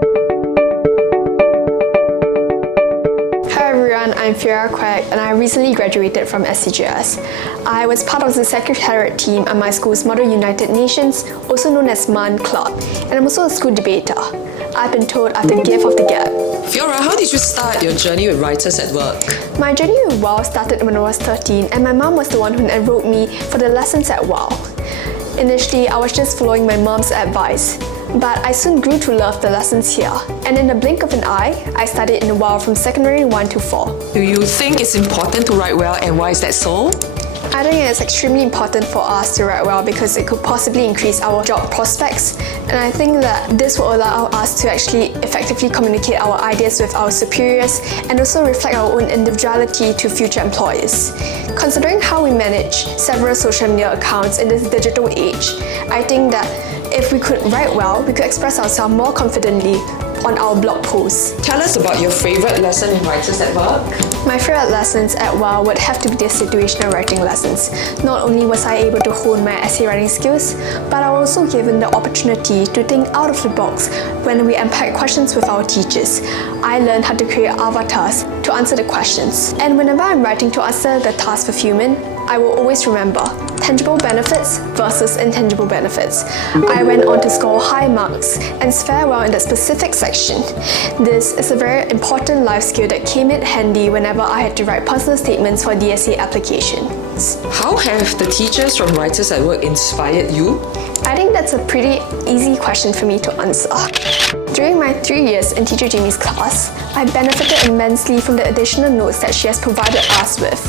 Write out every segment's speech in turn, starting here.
Hi everyone, I'm Fiora and I recently graduated from SCGS. I was part of the Secretariat team at my school's Model United Nations, also known as MUN Club, and I'm also a school debater. I've been told I have the gift of the gab. Fiora, how did you start your journey with Writers at Work? My journey with WOW started when I was 13 and my mum was the one who enrolled me for the lessons at WOW. Initially, I was just following my mum's advice, but I soon grew to love the lessons here. And in the blink of an eye, I studied in WOW from secondary 1 to 4. Do you think it's important to write well, and why is that so? I think it's extremely important for us to write well because it could possibly increase our job prospects, and I think that this will allow us to actually effectively communicate our ideas with our superiors and also reflect our own individuality to future employers. Considering how we manage several social media accounts in this digital age, I think that if we could write well, we could express ourselves more confidently on our blog posts. Tell us about your favourite lesson in Writers at Work. My favourite lessons at WOW would have to be the situational writing lessons. Not only was I able to hone my essay writing skills, but I was also given the opportunity to think out of the box when we unpacked questions with our teachers. I learned how to create avatars to answer the questions. And whenever I'm writing to answer the task with human, I will always remember tangible benefits versus intangible benefits. I went on to score high marks and fare well in that specific section. This is a very important life skill that came in handy whenever I had to write personal statements for DSA applications. How have the teachers from Writers at Work inspired you? I think that's a pretty easy question for me to answer. During my 3 years in Teacher Jamie's class, I benefited immensely from the additional notes that she has provided us with.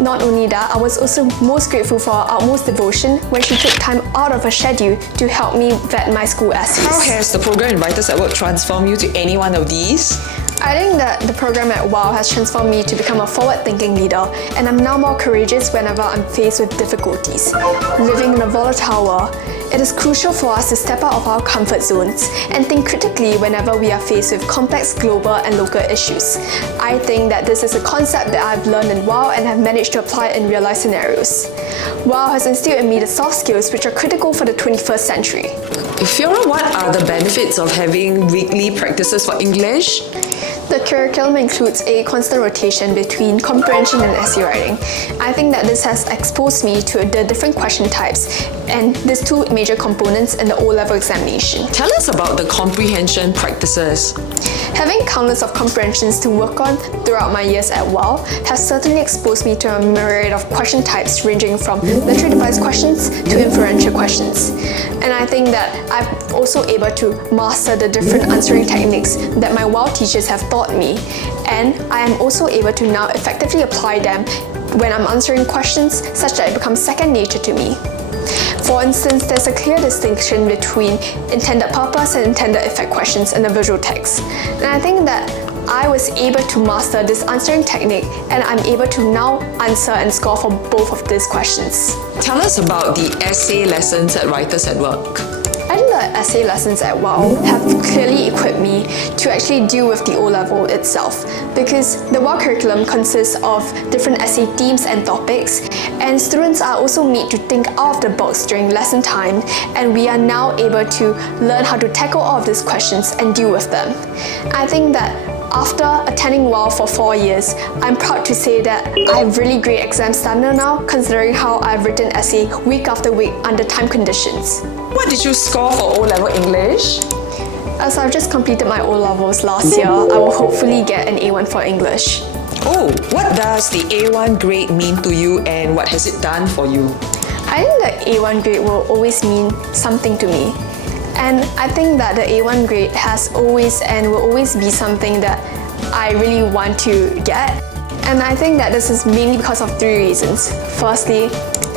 Not only that, I was also most grateful for her utmost devotion when she took time out of her schedule to help me vet my school essays. How has the program in Writers at Work transformed you to any one of these? I think that the program at WOW has transformed me to become a forward-thinking leader, and I'm now more courageous whenever I'm faced with difficulties. Living in a volatile world, it is crucial for us to step out of our comfort zones and think critically whenever we are faced with complex global and local issues. I think that this is a concept that I've learned in WOW and have managed to apply in real-life scenarios. WOW has instilled in me the soft skills which are critical for the 21st century. Fiora, what are the benefits of having weekly practices for English? The curriculum includes a constant rotation between comprehension and essay writing. I think that this has exposed me to the different question types and these two major components in the O-level examination. Tell us about the comprehension practices. Having countless of comprehensions to work on throughout my years at WOW has certainly exposed me to a myriad of question types ranging from literary device questions to inferential questions. And I think that I'm also able to master the different answering techniques that my WOW teachers have taught me, and I am also able to now effectively apply them when I'm answering questions such that it becomes second nature to me. For instance, there's a clear distinction between intended purpose and intended effect questions in the visual text. And I think that I was able to master this answering technique, and I'm able to now answer and score for both of these questions. Tell us about the essay lessons at Writers at Work. I think the essay lessons at WOW have clearly equipped me to actually deal with the O-level itself, because the WOW curriculum consists of different essay themes and topics, and students are also made to think out of the box during lesson time, and we are now able to learn how to tackle all of these questions and deal with them. I think that after attending WOW for 4 years, I'm proud to say that I have really great exam stamina now, considering how I've written essay week after week under time conditions. What did you score for O-level English? As I've just completed my O-levels last year, I will hopefully get an A1 for English. Oh, what does the A1 grade mean to you, and what has it done for you? I think the A1 grade will always mean something to me. And I think that the A1 grade has always and will always be something that I really want to get. And I think that this is mainly because of 3 reasons. Firstly,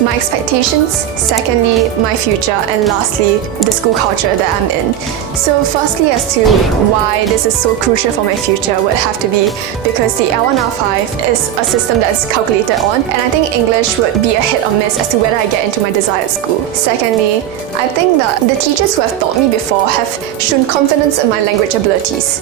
my expectations, secondly, my future, and lastly, the school culture that I'm in. So firstly, as to why this is so crucial for my future would have to be because the L1, R5 is a system that is calculated on, and I think English would be a hit or miss as to whether I get into my desired school. Secondly, I think that the teachers who have taught me before have shown confidence in my language abilities.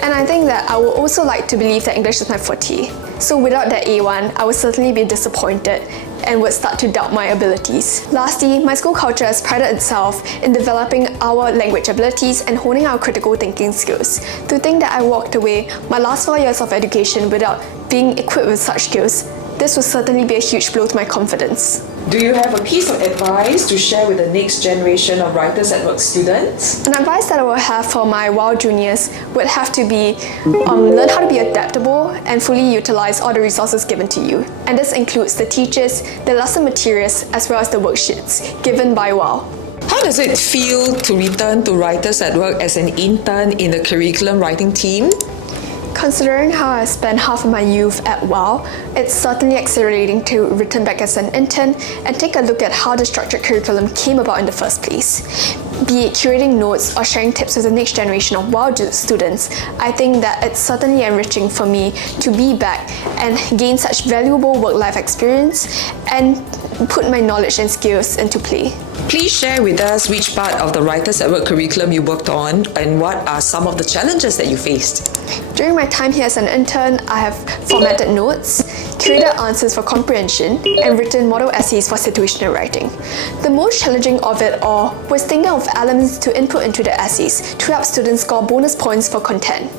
And I think that I would also like to believe that English is my forte. So without that A1, I would certainly be disappointed and would start to doubt my abilities. Lastly, my school culture has prided itself in developing our language abilities and honing our critical thinking skills. To think that I walked away my last 4 years of education without being equipped with such skills, this would certainly be a huge blow to my confidence. Do you have a piece of advice to share with the next generation of Writers at Work students? An advice that I will have for my WOW juniors would have to be learn how to be adaptable and fully utilize all the resources given to you. And this includes the teachers, the lesson materials, as well as the worksheets given by WOW. How does it feel to return to Writers at Work as an intern in the curriculum writing team? Considering how I spent half of my youth at WOW, it's certainly exhilarating to return back as an intern and take a look at how the structured curriculum came about in the first place. Be it curating notes or sharing tips with the next generation of WOW students, I think that it's certainly enriching for me to be back and gain such valuable work-life experience and put my knowledge and skills into play. Please share with us which part of the Writers at Work curriculum you worked on and what are some of the challenges that you faced. During my time here as an intern, I have formatted notes, curated answers for comprehension, and written model essays for situational writing. The most challenging of it all was thinking of elements to input into the essays to help students score bonus points for content.